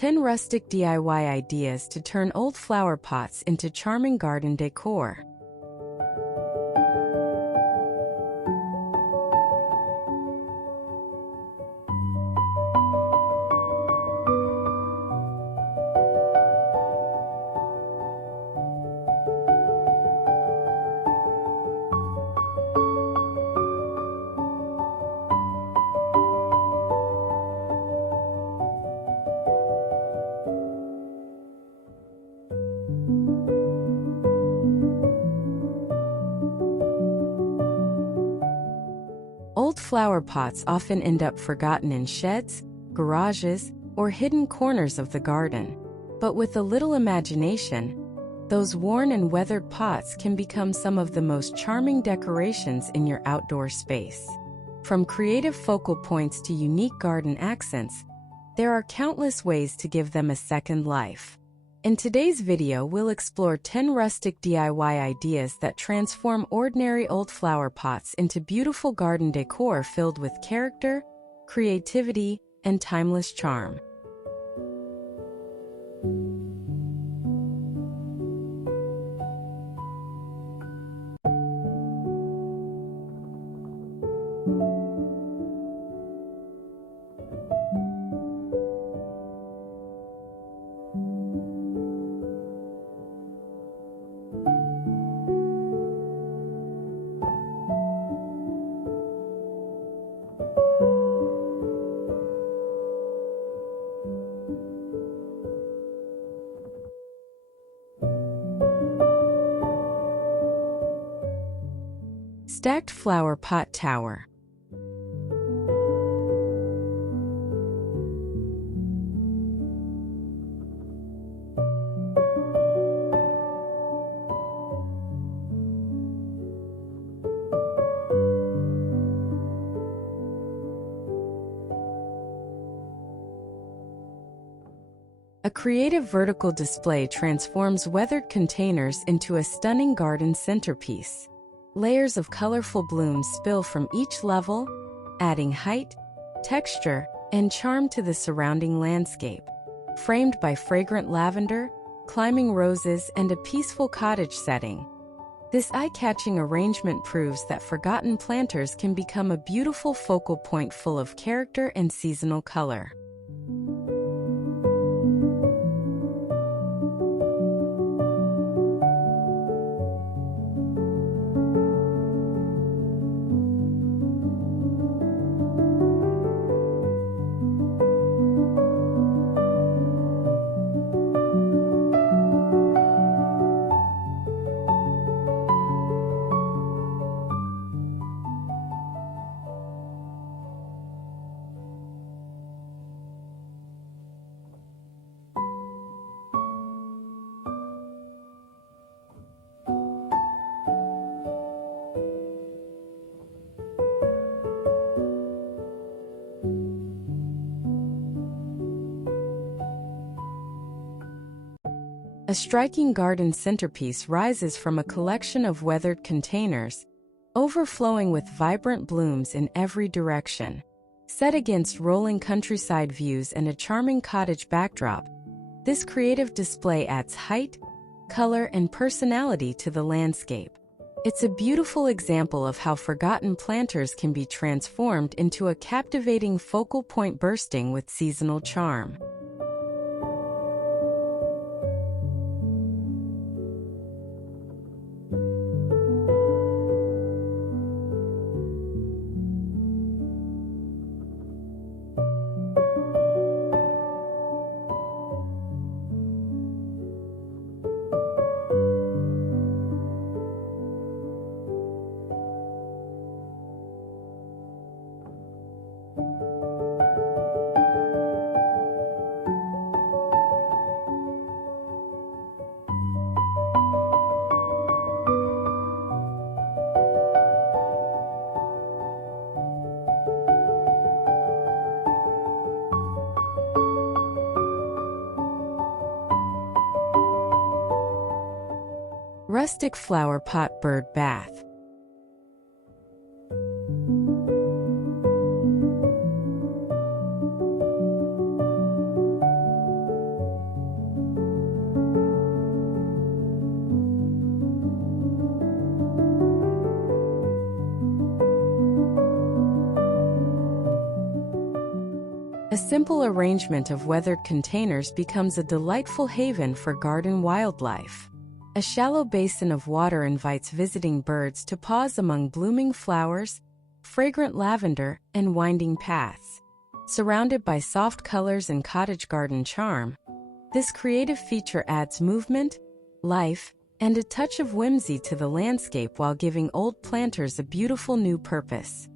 10 Rustic DIY Ideas to Turn Old Flower Pots into Charming Garden Decor. Old flower pots often end up forgotten in sheds, garages, or hidden corners of the garden. But with a little imagination, those worn and weathered pots can become some of the most charming decorations in your outdoor space. From creative focal points to unique garden accents, there are countless ways to give them a second life. In today's video, we'll explore 10 rustic DIY ideas that transform ordinary old flower pots into beautiful garden decor filled with character, creativity, and timeless charm. Stacked flower pot tower. A creative vertical display transforms weathered containers into a stunning garden centerpiece. Layers of colorful blooms spill from each level, adding height, texture, and charm to the surrounding landscape. Framed by fragrant lavender, climbing roses, and a peaceful cottage setting, this eye-catching arrangement proves that forgotten planters can become a beautiful focal point full of character and seasonal color. A striking garden centerpiece rises from a collection of weathered containers, overflowing with vibrant blooms in every direction. Set against rolling countryside views and a charming cottage backdrop, this creative display adds height, color, and personality to the landscape. It's a beautiful example of how forgotten planters can be transformed into a captivating focal point bursting with seasonal charm. Rustic flower pot bird bath. A simple arrangement of weathered containers becomes a delightful haven for garden wildlife. A shallow basin of water invites visiting birds to pause among blooming flowers, fragrant lavender, and winding paths. Surrounded by soft colors and cottage garden charm, this creative feature adds movement, life, and a touch of whimsy to the landscape while giving old planters a beautiful new purpose.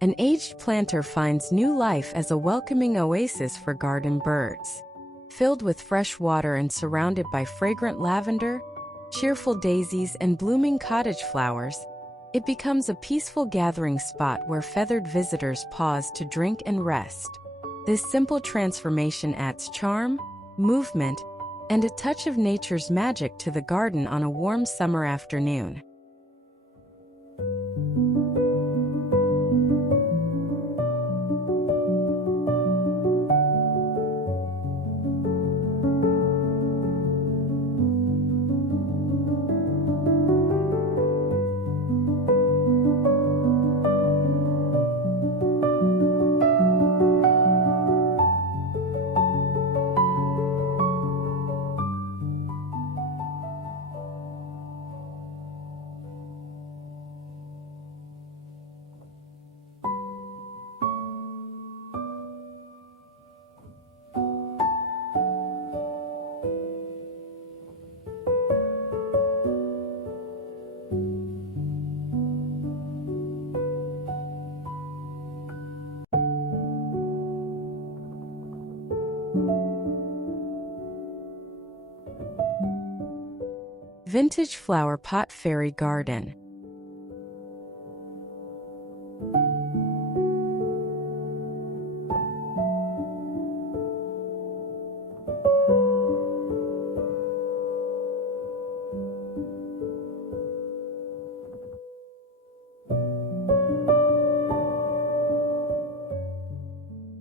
An aged planter finds new life as a welcoming oasis for garden birds. Filled with fresh water and surrounded by fragrant lavender, cheerful daisies, and blooming cottage flowers, it becomes a peaceful gathering spot where feathered visitors pause to drink and rest. This simple transformation adds charm, movement, and a touch of nature's magic to the garden on a warm summer afternoon. Vintage Flower Pot Fairy Garden.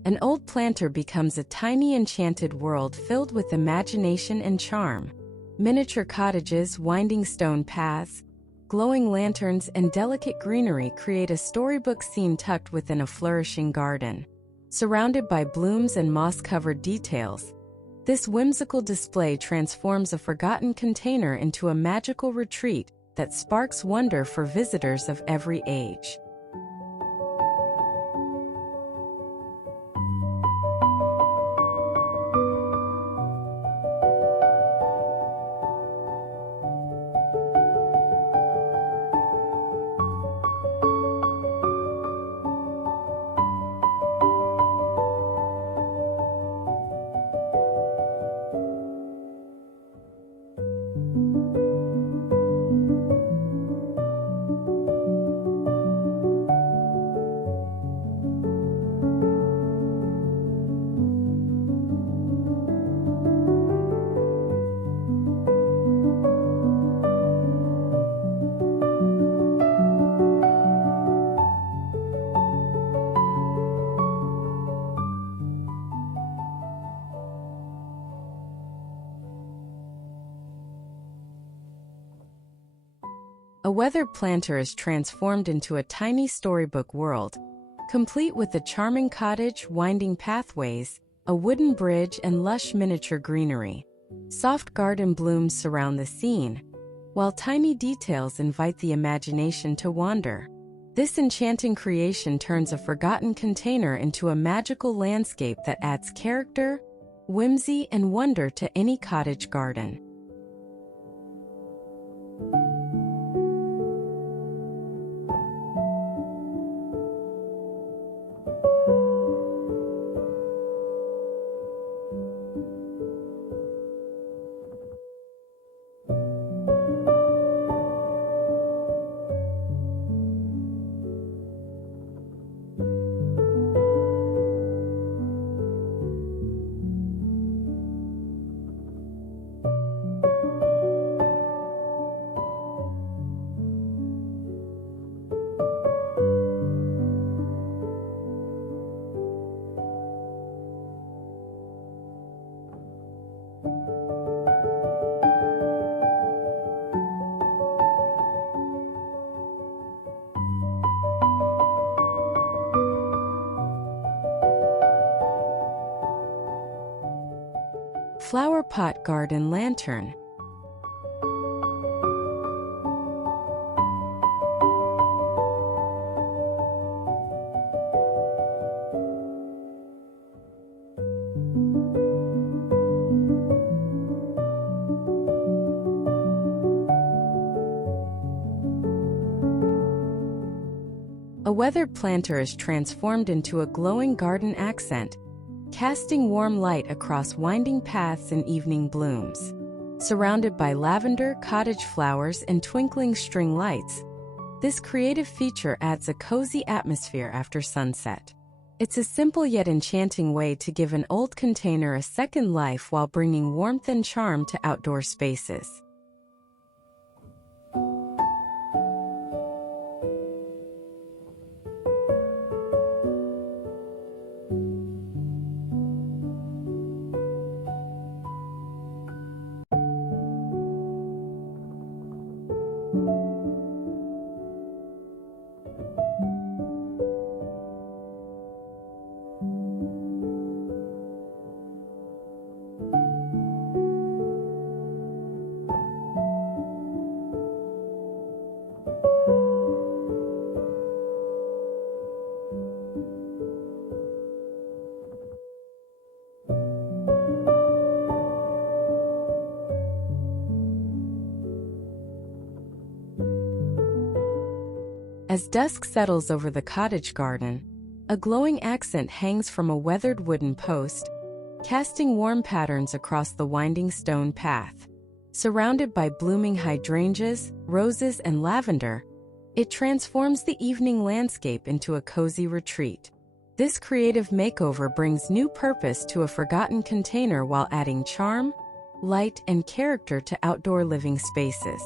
An old planter becomes a tiny enchanted world filled with imagination and charm. Miniature cottages, winding stone paths, glowing lanterns, and delicate greenery create a storybook scene tucked within a flourishing garden. Surrounded by blooms and moss-covered details, this whimsical display transforms a forgotten container into a magical retreat that sparks wonder for visitors of every age. A weathered planter is transformed into a tiny storybook world, complete with a charming cottage, winding pathways, a wooden bridge, and lush miniature greenery. Soft garden blooms surround the scene, while tiny details invite the imagination to wander. This enchanting creation turns a forgotten container into a magical landscape that adds character, whimsy, and wonder to any cottage garden. Flower pot garden lantern. A weathered planter is transformed into a glowing garden accent, casting warm light across winding paths and evening blooms. Surrounded by lavender, cottage flowers, and twinkling string lights, this creative feature adds a cozy atmosphere after sunset. It's a simple yet enchanting way to give an old container a second life while bringing warmth and charm to outdoor spaces. As dusk settles over the cottage garden, a glowing accent hangs from a weathered wooden post, casting warm patterns across the winding stone path. Surrounded by blooming hydrangeas, roses, and lavender, it transforms the evening landscape into a cozy retreat. This creative makeover brings new purpose to a forgotten container while adding charm, light, and character to outdoor living spaces.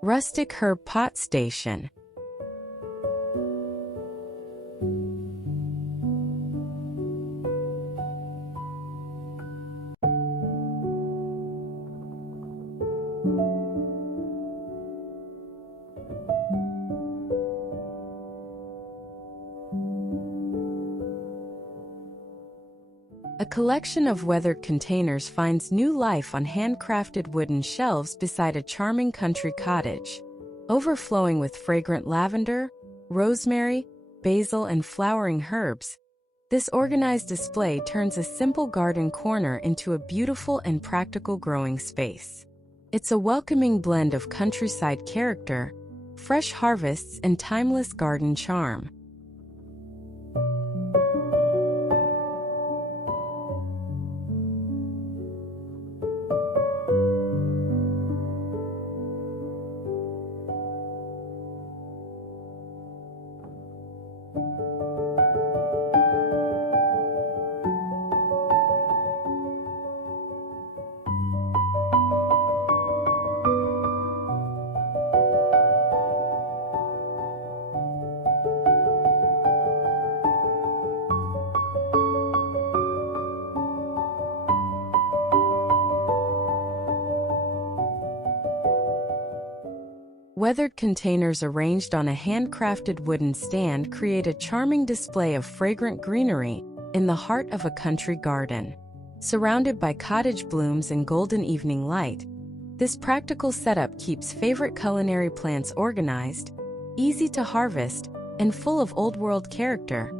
Rustic herb pot station. A collection of weathered containers finds new life on handcrafted wooden shelves beside a charming country cottage. Overflowing with fragrant lavender, rosemary, basil, and flowering herbs, this organized display turns a simple garden corner into a beautiful and practical growing space. It's a welcoming blend of countryside character, fresh harvests, and timeless garden charm. Weathered containers arranged on a handcrafted wooden stand create a charming display of fragrant greenery in the heart of a country garden. Surrounded by cottage blooms and golden evening light, this practical setup keeps favorite culinary plants organized, easy to harvest, and full of old-world character,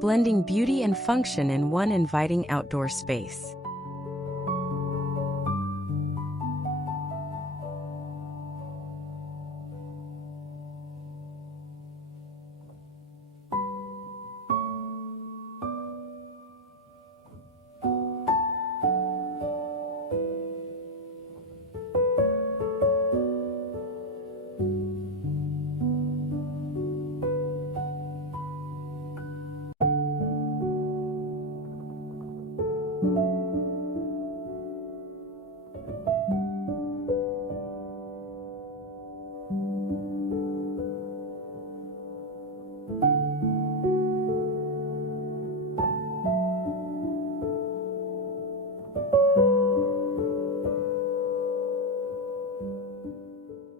blending beauty and function in one inviting outdoor space.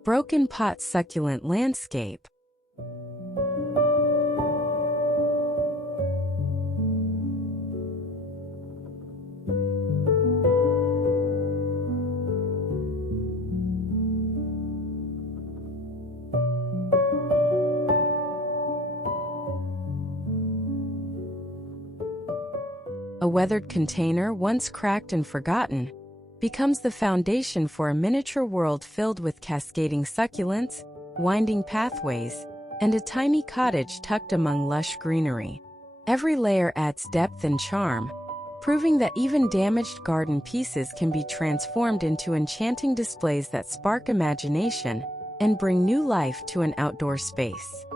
Broken pot succulent landscape. A weathered container, once cracked and forgotten, becomes the foundation for a miniature world filled with cascading succulents, winding pathways, and a tiny cottage tucked among lush greenery. Every layer adds depth and charm, proving that even damaged garden pieces can be transformed into enchanting displays that spark imagination and bring new life to an outdoor space.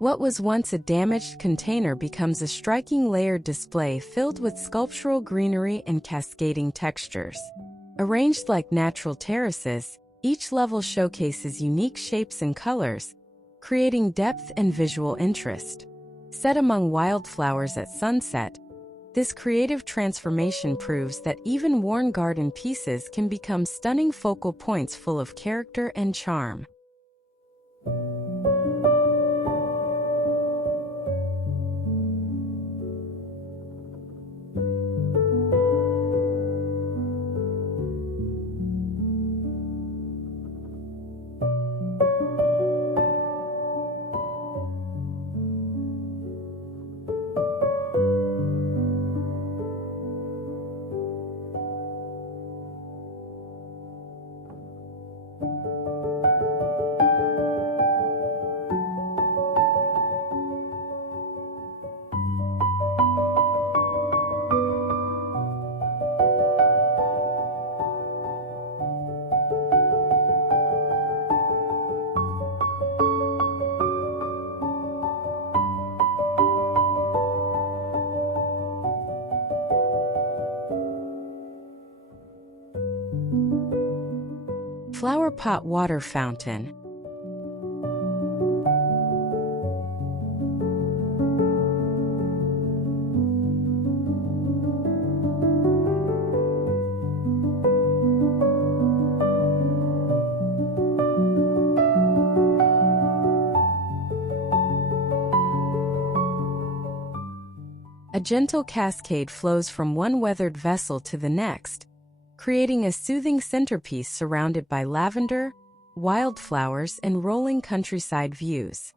What was once a damaged container becomes a striking layered display filled with sculptural greenery and cascading textures. Arranged like natural terraces, each level showcases unique shapes and colors, creating depth and visual interest. Set among wildflowers at sunset, this creative transformation proves that even worn garden pieces can become stunning focal points full of character and charm. Flower pot water fountain. A gentle cascade flows from one weathered vessel to the next, creating a soothing centerpiece surrounded by lavender, wildflowers, and rolling countryside views.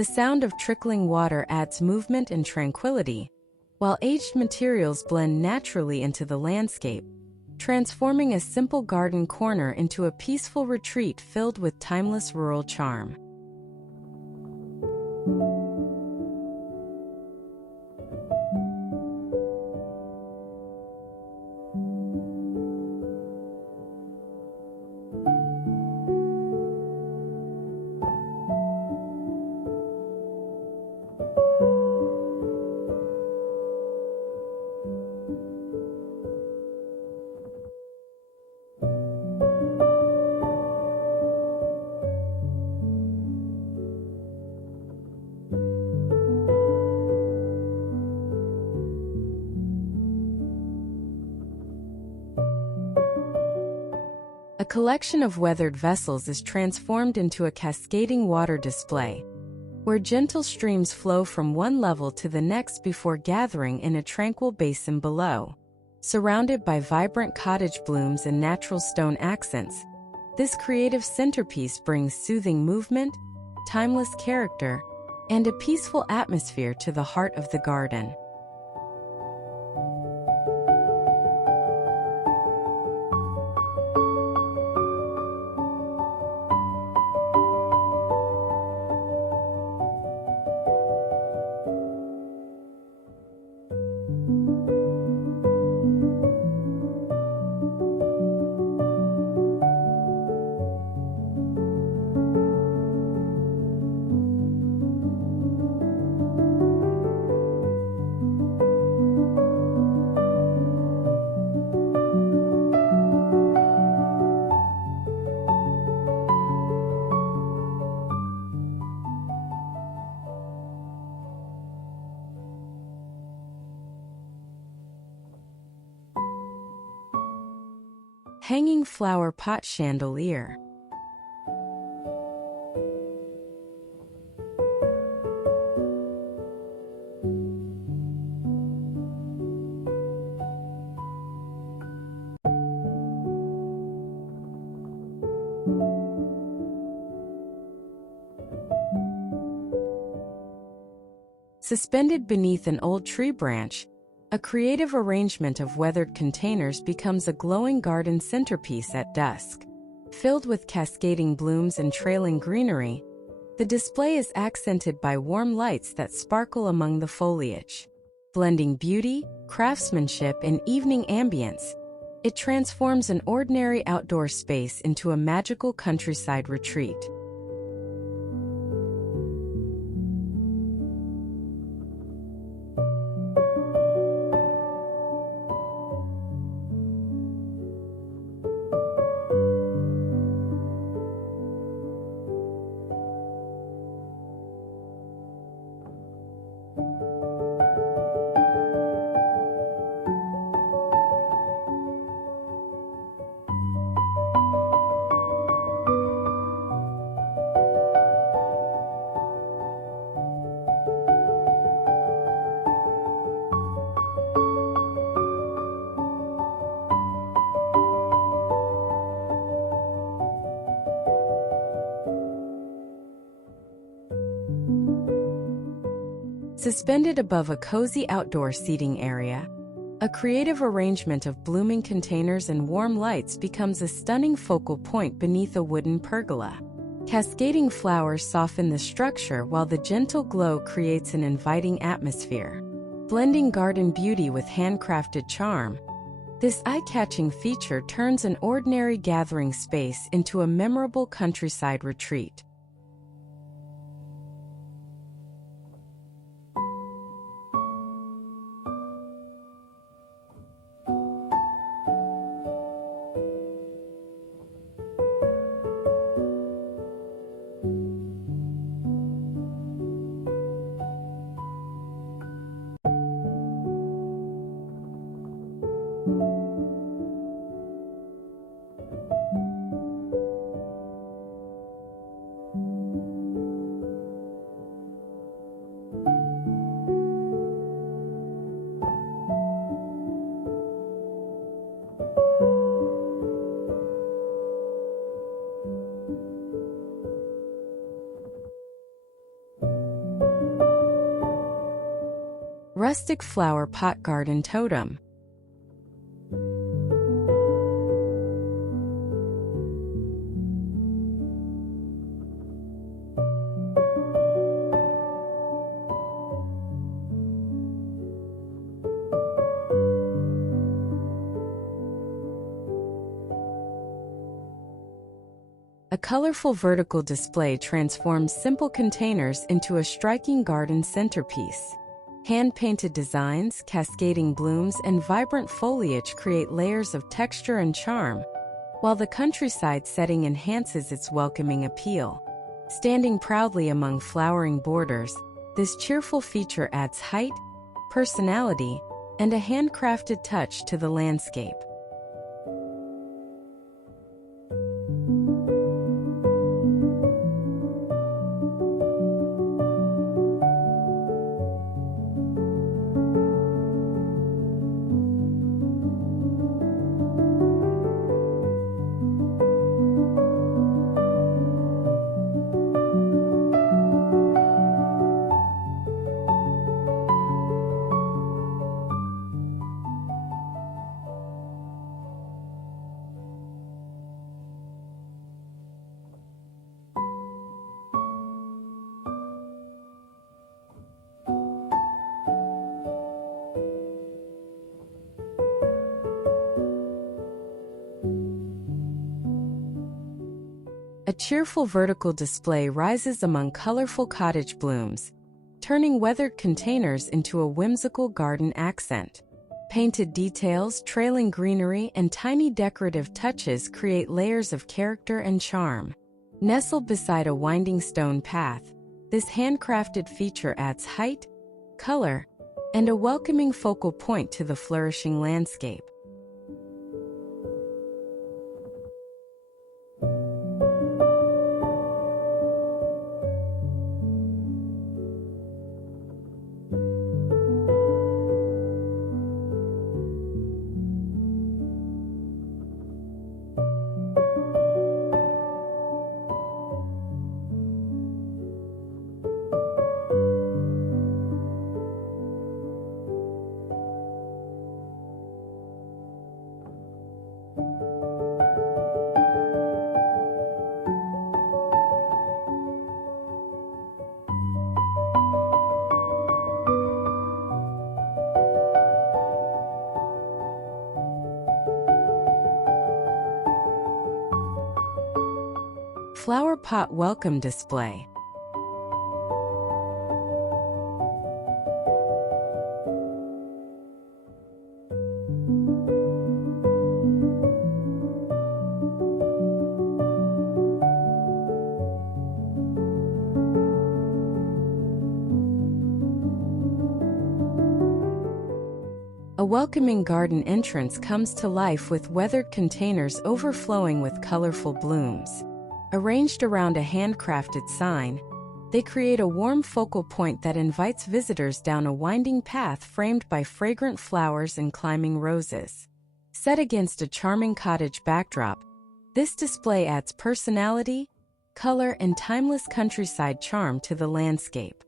The sound of trickling water adds movement and tranquility, while aged materials blend naturally into the landscape, transforming a simple garden corner into a peaceful retreat filled with timeless rural charm. A collection of weathered vessels is transformed into a cascading water display, where gentle streams flow from one level to the next before gathering in a tranquil basin below. Surrounded by vibrant cottage blooms and natural stone accents, this creative centerpiece brings soothing movement, timeless character, and a peaceful atmosphere to the heart of the garden. Hanging flower pot chandelier. Suspended beneath an old tree branch, a creative arrangement of weathered containers becomes a glowing garden centerpiece at dusk. Filled with cascading blooms and trailing greenery, the display is accented by warm lights that sparkle among the foliage. Blending beauty, craftsmanship, and evening ambience, it transforms an ordinary outdoor space into a magical countryside retreat. Suspended above a cozy outdoor seating area, a creative arrangement of blooming containers and warm lights becomes a stunning focal point beneath a wooden pergola. Cascading flowers soften the structure while the gentle glow creates an inviting atmosphere. Blending garden beauty with handcrafted charm, this eye-catching feature turns an ordinary gathering space into a memorable countryside retreat. Rustic flower pot garden totem. A colorful vertical display transforms simple containers into a striking garden centerpiece. Hand-painted designs, cascading blooms, and vibrant foliage create layers of texture and charm, while the countryside setting enhances its welcoming appeal. Standing proudly among flowering borders, this cheerful feature adds height, personality, and a handcrafted touch to the landscape. A cheerful vertical display rises among colorful cottage blooms, turning weathered containers into a whimsical garden accent. Painted details, trailing greenery, and tiny decorative touches create layers of character and charm. Nestled beside a winding stone path, this handcrafted feature adds height, color, and a welcoming focal point to the flourishing landscape. Flower pot welcome display. A welcoming garden entrance comes to life with weathered containers overflowing with colorful blooms. Arranged around a handcrafted sign, they create a warm focal point that invites visitors down a winding path framed by fragrant flowers and climbing roses. Set against a charming cottage backdrop, this display adds personality, color, and timeless countryside charm to the landscape.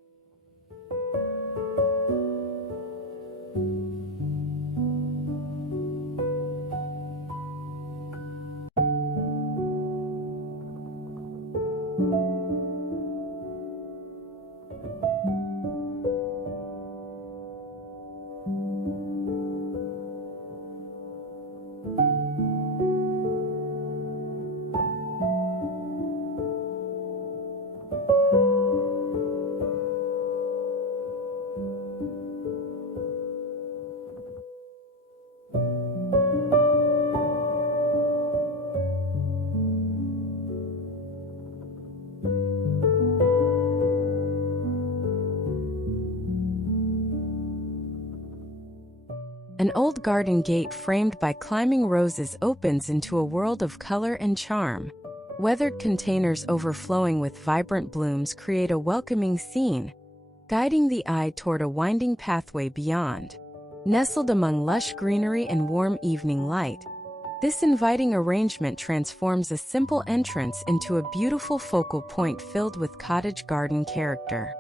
An old garden gate framed by climbing roses opens into a world of color and charm. Weathered containers overflowing with vibrant blooms create a welcoming scene, guiding the eye toward a winding pathway beyond. Nestled among lush greenery and warm evening light, this inviting arrangement transforms a simple entrance into a beautiful focal point filled with cottage garden character.